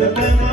the memory.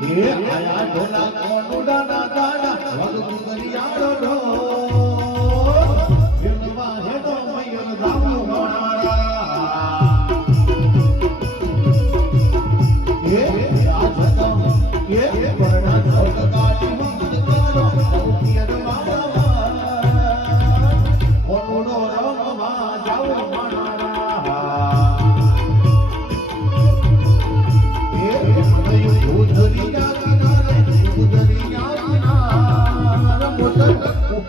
હે આયા ઢોલા કોનુડા ના દાડા વગતું દરિયાળો ઢોલ ફિલ્મમાં હેડો મયુર જાવું મોણારા હે આ જગમ હે પરણા જોગ